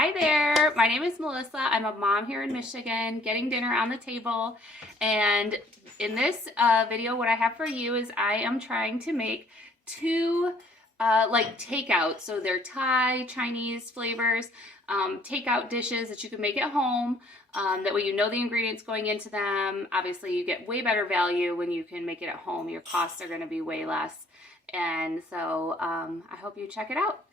Hi there, my name is Melissa. I'm a mom here in Michigan, getting dinner on the table. And in this video, what I have for you is I am trying to make two takeout. So they're Thai, Chinese flavors, takeout dishes that you can make at home. That way you know the ingredients going into them. Obviously you get way better value when you can make it at home. Your costs are gonna be way less. And so I hope you check it out.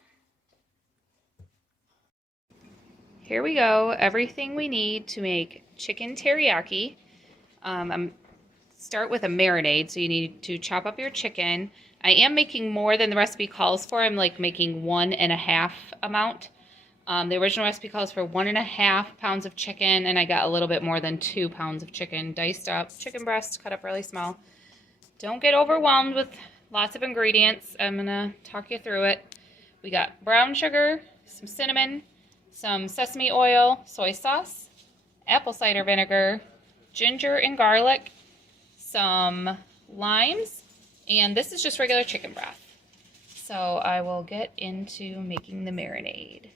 Here we go, everything we need to make chicken teriyaki. Start with a marinade, so you need to chop up your chicken. I am making more than the recipe calls for. I'm making 1.5 amount. The original recipe calls for 1.5 pounds of chicken, and I got a little bit more than 2 pounds of chicken diced up. Chicken breast cut up really small. Don't get overwhelmed with lots of ingredients. I'm gonna talk you through it. We got brown sugar, some cinnamon, some sesame oil, soy sauce, apple cider vinegar, ginger and garlic, some limes, and this is just regular chicken broth. So I will get into making the marinade.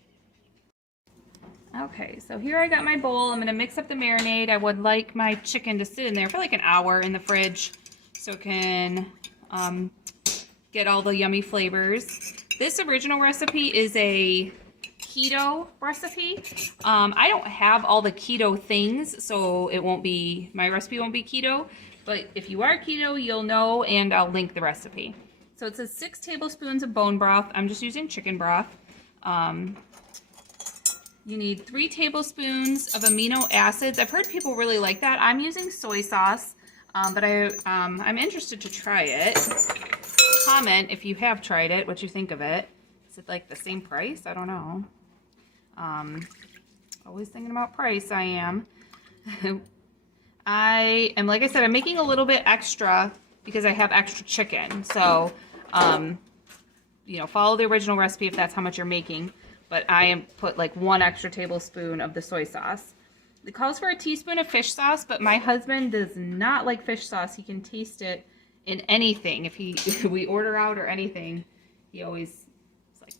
Okay, so here I got my bowl. I'm gonna mix up the marinade. I would like my chicken to sit in there for like an hour in the fridge so it can get all the yummy flavors. This original recipe is a keto recipe. I don't have all the keto things, so my recipe won't be keto, but if you are keto, you'll know, and I'll link the recipe. So it says 6 tablespoons of bone broth. I'm just using chicken broth. You need 3 tablespoons of amino acids. I've heard people really like that. I'm using soy sauce, but I'm interested to try it. Comment if you have tried it, what you think of it. Is it like the same price? I don't know. Always thinking about price, I am. Like I said, I'm making a little bit extra because I have extra chicken. So, follow the original recipe if that's how much you're making. But I put like 1 extra tablespoon of the soy sauce. It calls for a teaspoon of fish sauce, but my husband does not like fish sauce. He can taste it in anything. If we order out or anything, he always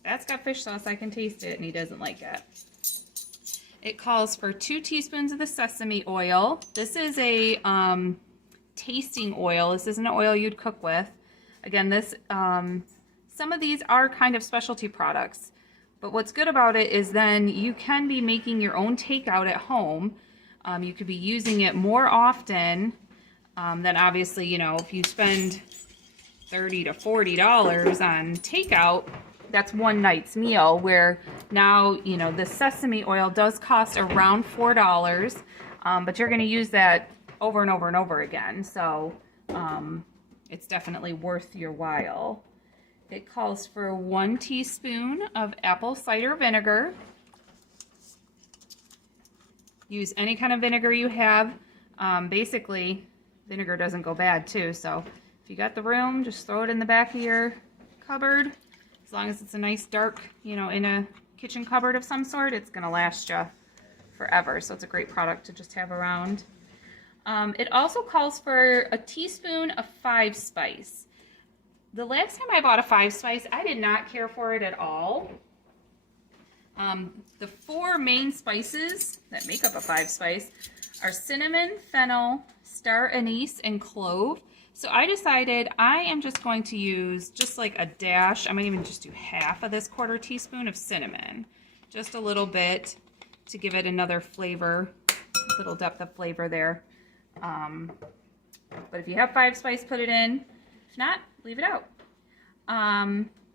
that's got fish sauce, I can taste it, and he doesn't like it. It calls for 2 teaspoons of the sesame oil. This is a tasting oil. This isn't an oil you'd cook with. Again, some of these are kind of specialty products, but what's good about it is then you can be making your own takeout at home. You could be using it more often than obviously, if you spend $30 to $40 on takeout, that's one night's meal, where now, the sesame oil does cost around $4, but you're going to use that over and over and over again. So it's definitely worth your while. It calls for 1 teaspoon of apple cider vinegar. Use any kind of vinegar you have. Basically, vinegar doesn't go bad too. So if you got the room, just throw it in the back of your cupboard. As long as it's a nice dark, in a kitchen cupboard of some sort, it's going to last you forever. So it's a great product to just have around. It also calls for a teaspoon of 5-spice. The last time I bought a 5-spice, I did not care for it at all. The 4 main spices that make up a 5-spice are cinnamon, fennel, star anise, and clove. So I decided I am just going to use just like a dash. I might even just do half of this 1/4 teaspoon of cinnamon. Just a little bit to give it another flavor, a little depth of flavor there. But if you have 5-spice, put it in. If not, leave it out.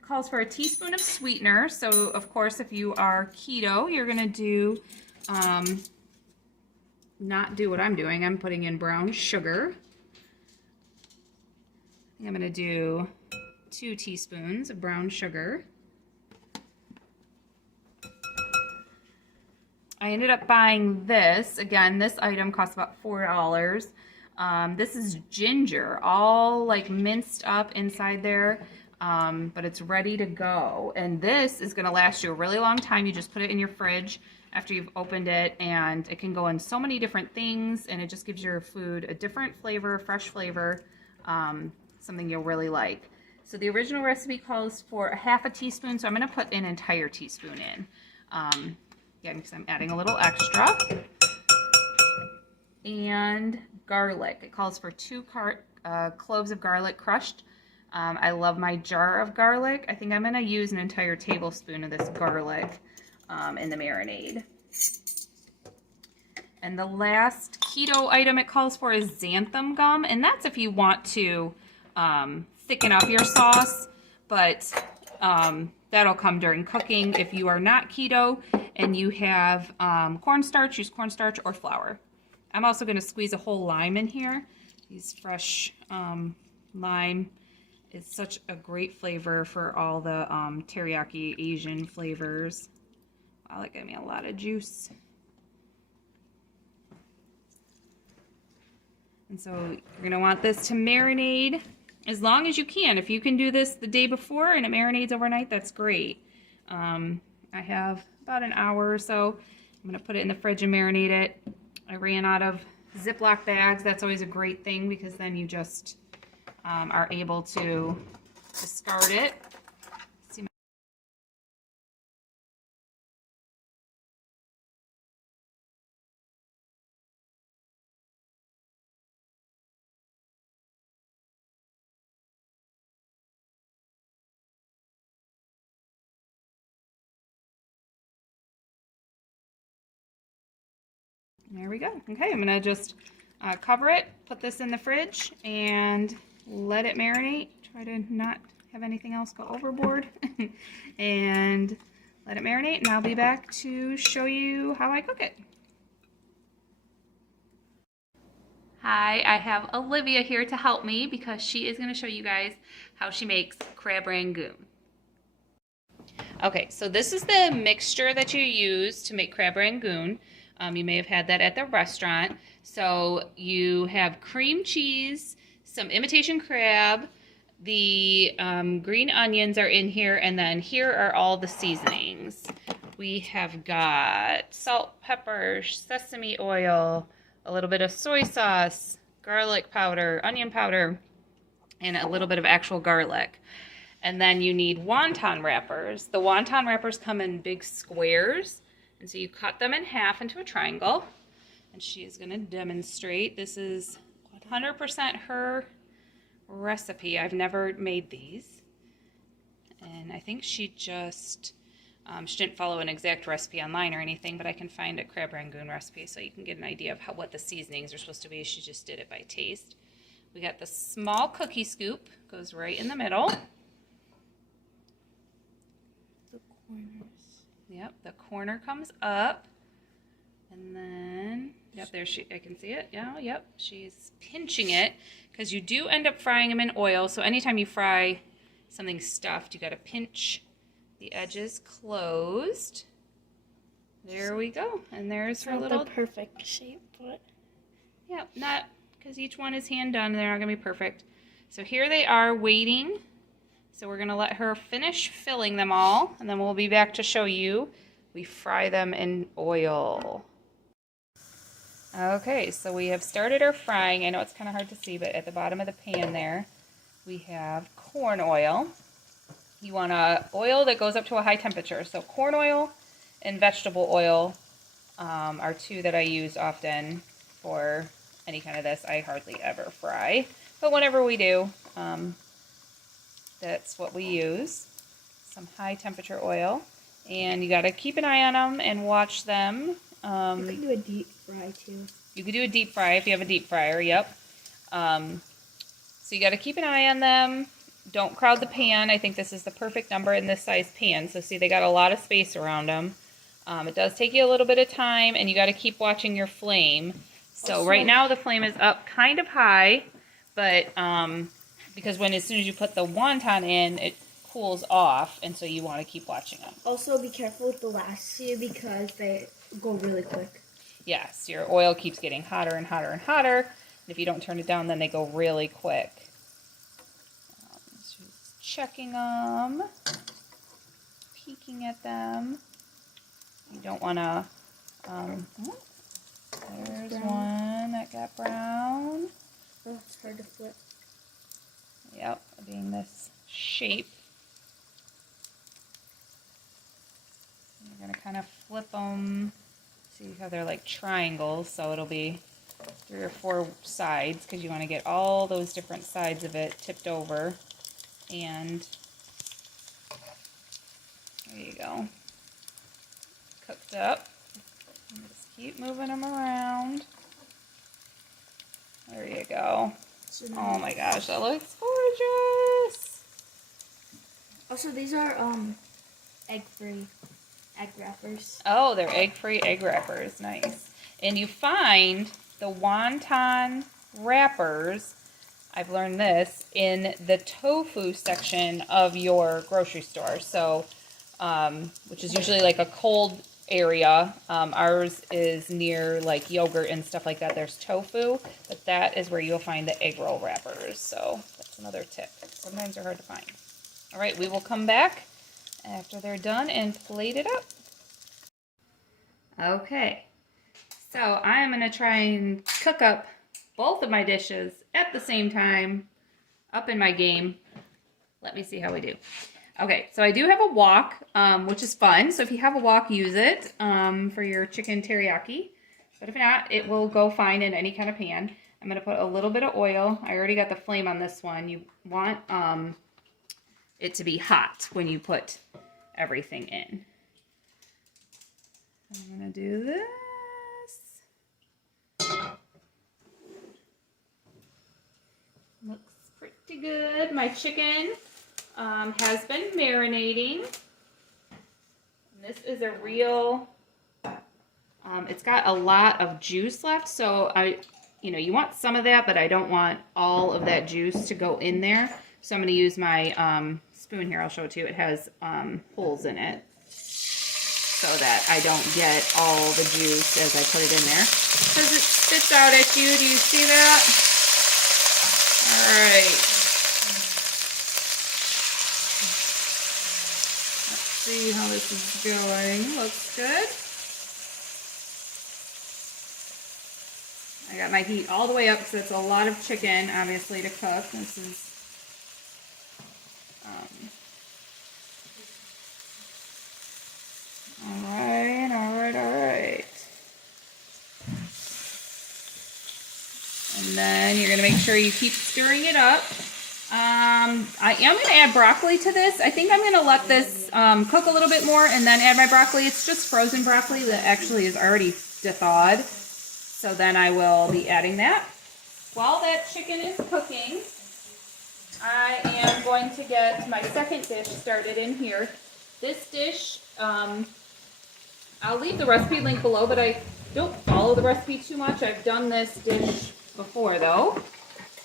Calls for a teaspoon of sweetener. So of course, if you are keto, you're gonna do, not do what I'm doing. I'm putting in brown sugar. I'm going to do 2 teaspoons of brown sugar. I ended up buying this. Again, this item costs about $4. This is ginger, all minced up inside there, but it's ready to go. And this is going to last you a really long time. You just put it in your fridge after you've opened it, and it can go in so many different things, and it just gives your food a different flavor, fresh flavor. Something you'll really like. So the original recipe calls for a 1/2 teaspoon, so I'm going to put an entire teaspoon in. again, because I'm adding a little extra. And garlic. It calls for 2 cloves of garlic crushed. I love my jar of garlic. I think I'm going to use an entire tablespoon of this garlic in the marinade. And the last keto item it calls for is xanthan gum, and that's if you want to thicken up your sauce, but that'll come during cooking. If you are not keto and you have cornstarch, use cornstarch or flour. I'm also going to squeeze a whole lime in here. Use fresh lime. It's such a great flavor for all the teriyaki Asian flavors. Wow, that gave me a lot of juice. And so you're going to want this to marinade as long as you can. If you can do this the day before and it marinades overnight, that's great. I have about an hour or so. I'm going to put it in the fridge and marinate it. I ran out of Ziploc bags. That's always a great thing because then you just are able to discard it. There we go. Okay, I'm gonna just cover it, put this in the fridge, and let it marinate. Try to not have anything else go overboard. And let it marinate, and I'll be back to show you how I cook it. Hi, I have Olivia here to help me because she is going to show you guys how she makes crab rangoon. Okay, so this is the mixture that you use to make crab rangoon. You may have had that at the restaurant. So you have cream cheese, some imitation crab, the green onions are in here, and then here are all the seasonings. We have got salt, pepper, sesame oil, a little bit of soy sauce, garlic powder, onion powder, and a little bit of actual garlic. And then you need wonton wrappers. The wonton wrappers come in big squares, and so you cut them in half into a triangle. And she is going to demonstrate. This is 100% her recipe. I've never made these. And I think she just, she didn't follow an exact recipe online or anything, but I can find a crab rangoon recipe so you can get an idea of what the seasonings are supposed to be. She just did it by taste. We got the small cookie scoop, goes right in the middle. The corners. Yep, the corner comes up. And then, yep, there I can see it. Yeah, yep, she's pinching it because you do end up frying them in oil. So anytime you fry something stuffed, you got to pinch the edges closed. There we go. And there's her little... Not the perfect shape, but... Yeah, not, because each one is hand done and they're not going to be perfect. So here they are waiting. So we're going to let her finish filling them all, and then we'll be back to show you. We fry them in oil. Okay, so we have started our frying. I know it's kind of hard to see, but at the bottom of the pan there, we have corn oil. You want oil that goes up to a high temperature. So corn oil and vegetable oil are two that I use often for any kind of this. I hardly ever fry, but whenever we do, that's what we use. Some high temperature oil. And you got to keep an eye on them and watch them. You can do a deep fry too. You could do a deep fry if you have a deep fryer, yep. So you got to keep an eye on them. Don't crowd the pan. I think this is the perfect number in this size pan. So see, they got a lot of space around them. It does take you a little bit of time, and you got to keep watching your flame. So right now the flame is up kind of high, but because as soon as you put the wonton in, it cools off, and so you want to keep watching them. Also be careful with the last two because they go really quick. Yes, your oil keeps getting hotter and hotter and hotter. And if you don't turn it down, then they go really quick. So just checking them, peeking at them. You don't want to... there's one that got brown. Oh, it's hard to flip. Yep, being this shape. You're gonna kind of flip them. See how they're like triangles, so it'll be 3 or 4 sides because you want to get all those different sides of it tipped over. And there you go. Cooked up. And just keep moving them around. There you go. Oh my gosh, that looks gorgeous. Also, these are egg-free egg wrappers. Oh, they're egg-free egg wrappers. Nice. And you find the wonton wrappers, I've learned this, in the tofu section of your grocery store. So, which is usually like a cold area. Ours is near like yogurt and stuff like that. There's tofu, but that is where you'll find the egg roll wrappers. So that's another tip. Sometimes they're hard to find. All right, we will come back after they're done and plate it up. Okay, so I'm gonna try and cook up both of my dishes at the same time, up in my game. Let me see how we do. Okay, so I do have a wok, which is fun. So if you have a wok, use it for your chicken teriyaki. But if not, it will go fine in any kind of pan. I'm gonna put a little bit of oil. I already got the flame on this one. You want it to be hot when you put everything in. I'm gonna do this. Looks pretty good. My chicken has been marinating. And this is a real, it's got a lot of juice left, so you want some of that, but I don't want all of that juice to go in there. So I'm going to use my spoon here. I'll show it to you. It has holes in it so that I don't get all the juice as I put it in there. Because it spits out at you. Do you see that? All right. Let's see how this is going. Looks good. I got my heat all the way up because it's a lot of chicken, obviously, to cook. This is Alright. And then you're going to make sure you keep stirring it up. I am going to add broccoli to this. I think I'm going to let this cook a little bit more and then add my broccoli. It's just frozen broccoli that actually is already thawed. So then I will be adding that. While that chicken is cooking, I am going to get my second dish started in here. This dish, I'll leave the recipe link below, but I don't follow the recipe too much. I've done this dish before though.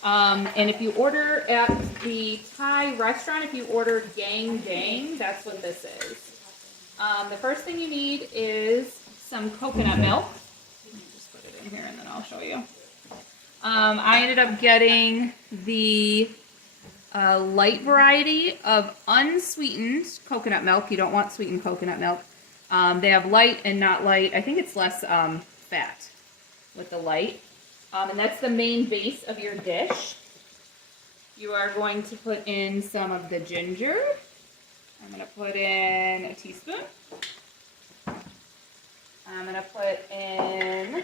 And if you order at the Thai restaurant, if you order gang dang, that's what this is. The first thing you need is some coconut milk. Let me just put it in here and then I'll show you. I ended up getting the light variety of unsweetened coconut milk. You don't want sweetened coconut milk. They have light and not light. I think it's less fat with the light. And that's the main base of your dish. You are going to put in some of the ginger. I'm going to put in a teaspoon. I'm going to put in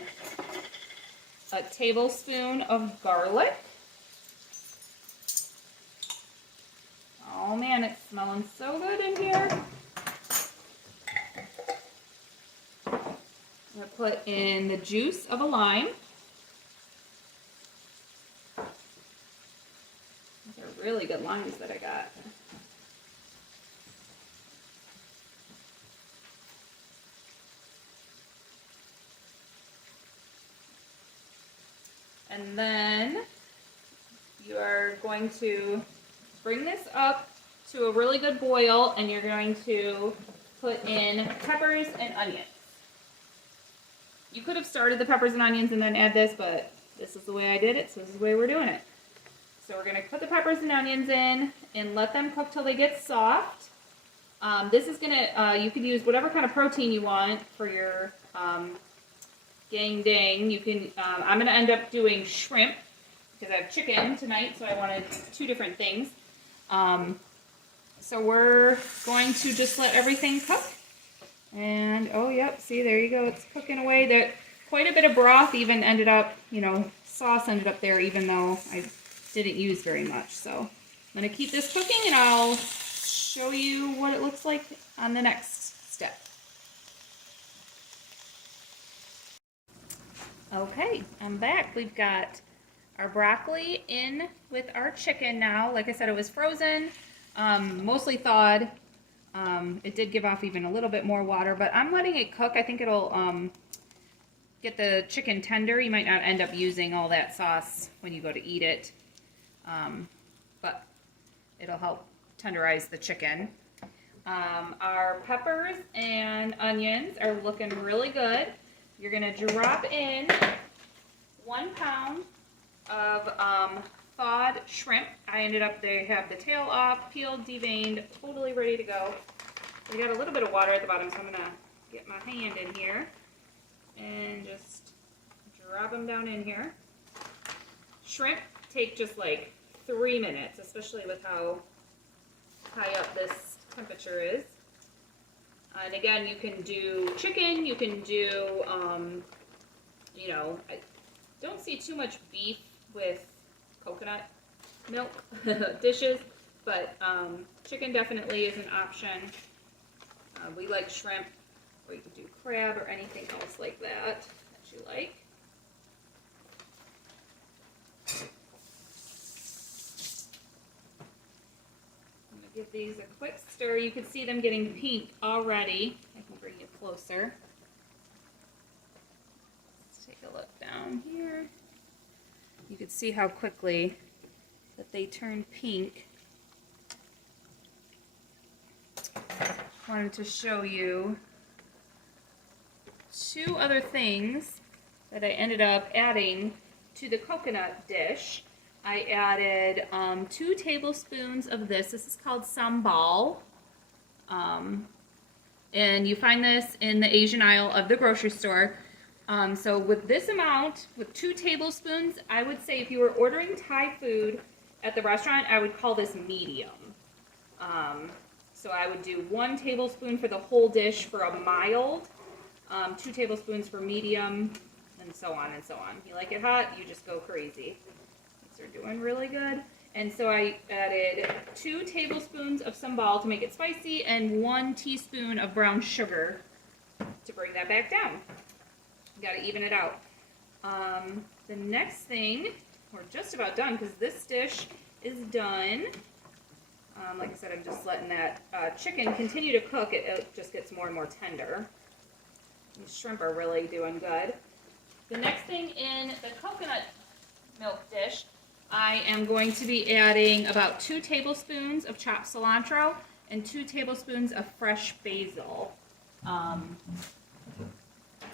a tablespoon of garlic. Oh man, it's smelling so good in here. I'm going to put in the juice of a lime. These are really good limes that I got. And then you are going to bring this up to a really good boil and you're going to put in peppers and onions. You could have started the peppers and onions and then add this, but this is the way I did it, so this is the way we're doing it. So we're going to put the peppers and onions in and let them cook till they get soft. This is going to, you can use whatever kind of protein you want for your gang dang. You can, I'm going to end up doing shrimp because I have chicken tonight, so I wanted 2 different things. So we're going to just let everything cook And, oh, yep, see, there you go. It's cooking away. That quite a bit of broth even ended up, you know, sauce ended up there, even though I didn't use very much. So I'm going to keep this cooking, and I'll show you what it looks like on the next step. Okay, I'm back. We've got our broccoli in with our chicken now. Like I said, it was frozen, mostly thawed. It did give off even a little bit more water, but I'm letting it cook. I think it'll get the chicken tender. You might not end up using all that sauce when you go to eat it, but it'll help tenderize the chicken. Our peppers and onions are looking really good. You're going to drop in 1 pound of thawed shrimp. I ended up, they have the tail off, peeled, deveined, totally ready to go. We got a little bit of water at the bottom, so I'm going to get my hand in here and just drop them down in here. Shrimp take just like 3 minutes, especially with how high up this temperature is. And again, you can do chicken, you can do, you know, I don't see too much beef with coconut milk dishes, but chicken definitely is an option. We like shrimp, or you can do crab or anything else like that you like. Give these a quick stir. You can see them getting pink already. I can bring you closer. Let's take a look down here. You can see how quickly that they turn pink. Wanted to show you 2 other things that I ended up adding to the coconut dish. I added 2 tablespoons of this. This is called sambal. And you find this in the Asian aisle of the grocery store. So with this amount, with 2 tablespoons, I would say if you were ordering Thai food at the restaurant, I would call this medium. So I would do 1 tablespoon for the whole dish for a mild, 2 tablespoons for medium, and so on and so on. If you like it hot, you just go crazy. These are doing really good. And so I added 2 tablespoons of sambal to make it spicy and 1 teaspoon of brown sugar to bring that back down. You gotta even it out. The next thing, we're just about done because this dish is done. Like I said, I'm just letting that chicken continue to cook. It just gets more and more tender. These shrimp are really doing good. The next thing in the coconut milk dish, I am going to be adding about 2 tablespoons of chopped cilantro and 2 tablespoons of fresh basil.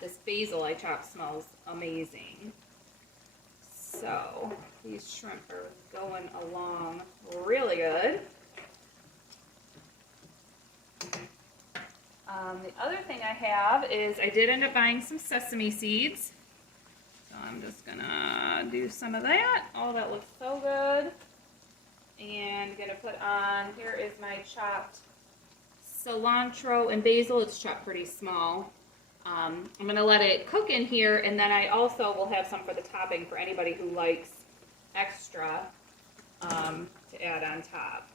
This basil I chopped smells amazing. So these shrimp are going along really good. The other thing I have is I did end up buying some sesame seeds. So I'm just gonna do some of that. Oh, that looks so good. And gonna put on, here is my chopped cilantro and basil. It's chopped pretty small. I'm gonna let it cook in here, and then I also will have some for the topping for anybody who likes extra to add on top.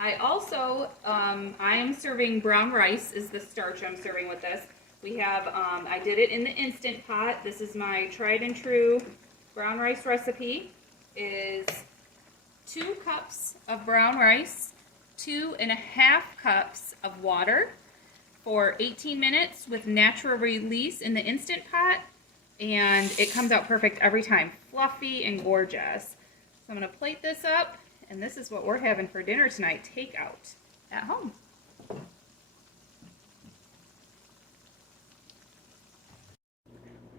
I also, I am serving brown rice is the starch I'm serving with this. We have, I did it in the Instant Pot. This is my tried and true brown rice recipe. Is 2 cups of brown rice, 2.5 cups of water for 18 minutes with natural release in the Instant Pot. And it comes out perfect every time, fluffy and gorgeous. So I'm gonna plate this up. And this is what we're having for dinner tonight, takeout at home.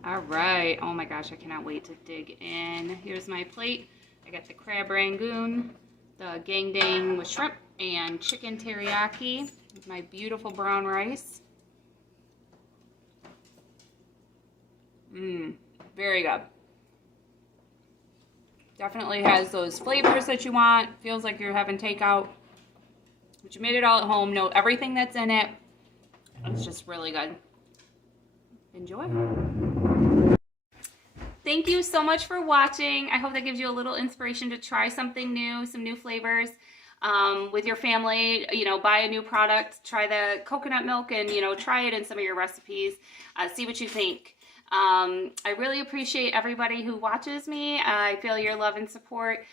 All right, oh my gosh, I cannot wait to dig in. Here's my plate. I got the crab rangoon, the gang dang with shrimp, and chicken teriyaki with my beautiful brown rice. Very good. Definitely has those flavors that you want. Feels like you're having takeout. But you made it all at home. Know everything that's in it. It's just really good. Enjoy. Thank you so much for watching. I hope that gives you a little inspiration to try something new, some new flavors with your family. You know, buy a new product, try the coconut milk, and, you know, try it in some of your recipes. See what you think. I really appreciate everybody who watches me. I feel your love and support.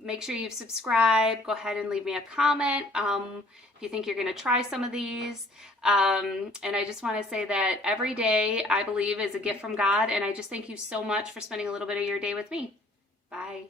Make sure you've subscribed. Go ahead and leave me a comment if you think you're going to try some of these. And I just want to say that every day, I believe, is a gift from God. And I just thank you so much for spending a little bit of your day with me. Bye.